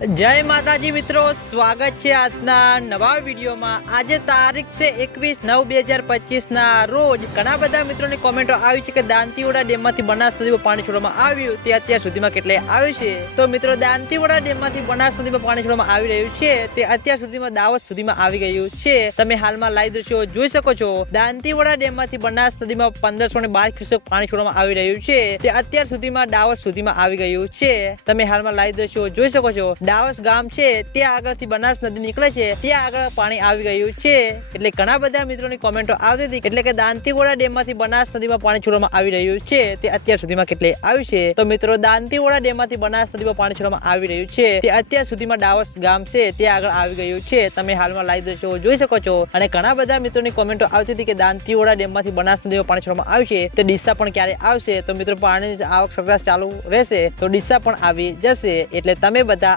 જય માતાજી મિત્રો, સ્વાગત છે આજના નવા વિડીયોમાં. આજે તારીખ છે એકવીસ નવ બે હજાર પચીસ ના રોજ ઘણા બધા મિત્રોની કોમેન્ટો આવી છે કે દાંતીવાડા ડેમમાંથી બનાસ નદીમાં પાણી છોડવામાં આવ્યું તે અત્યાર સુધીમાં કેટલે આવ્યું છે? તો મિત્રો, દાંતીવાડા ડેમમાંથી બનાસ નદીમાં પાણી છોડવામાં આવી રહ્યું છે તે અત્યાર સુધીમાં દાવત સુધીમાં આવી ગયું છે. તમે હાલમાં લાઈવ દ્રશ્યો જોઈ શકો છો. દાંતીવાડા ડેમમાંથી બનાસ નદીમાં પંદરસો ને બાર ક્યુસેક પાણી છોડવામાં આવી રહ્યું છે તે અત્યાર સુધીમાં દાવત સુધીમાં આવી ગયું છે. તમે હાલમાં લાઈવ દ્રશ્યો જોઈ શકો છો. ડાવસ ગામ છે, ત્યાં આગળથી બનાસ નદી નીકળે છે, ત્યાં આગળ પાણી આવી ગયું છે. એટલે ઘણા બધા મિત્રોની કોમેન્ટો આવતી હતી, એટલે કે દાંતીવાડા ડેમમાંથી બનાસ નદીમાં પાણી છોડવામાં આવી રહ્યું છે, તે અત્યાર સુધીમાં કેટલે આવ્યું છે? તો મિત્રો, દાંતીવાડા ડેમમાંથી બનાસ નદીમાં પાણી છોડવામાં આવી રહ્યું છે, તે અત્યાર સુધીમાં ડાવસ ગામ છે તે આગળ આવી ગયું છે. તમે હાલમાં લાઈવ દ્રશ્યો જોઈ શકો છો. અને ઘણા બધા મિત્રોની કોમેન્ટો આવતી હતી કે દાંતીવાડા ડેમમાંથી બનાસ નદીમાં પાણી છોડવામાં આવશે તે ડીસા પણ ક્યારે આવશે? તો મિત્રો પાણી આવક સગરાસ ચાલુ રહેશે, તો ડીસા પણ આવી જશે. એટલે તમે બધા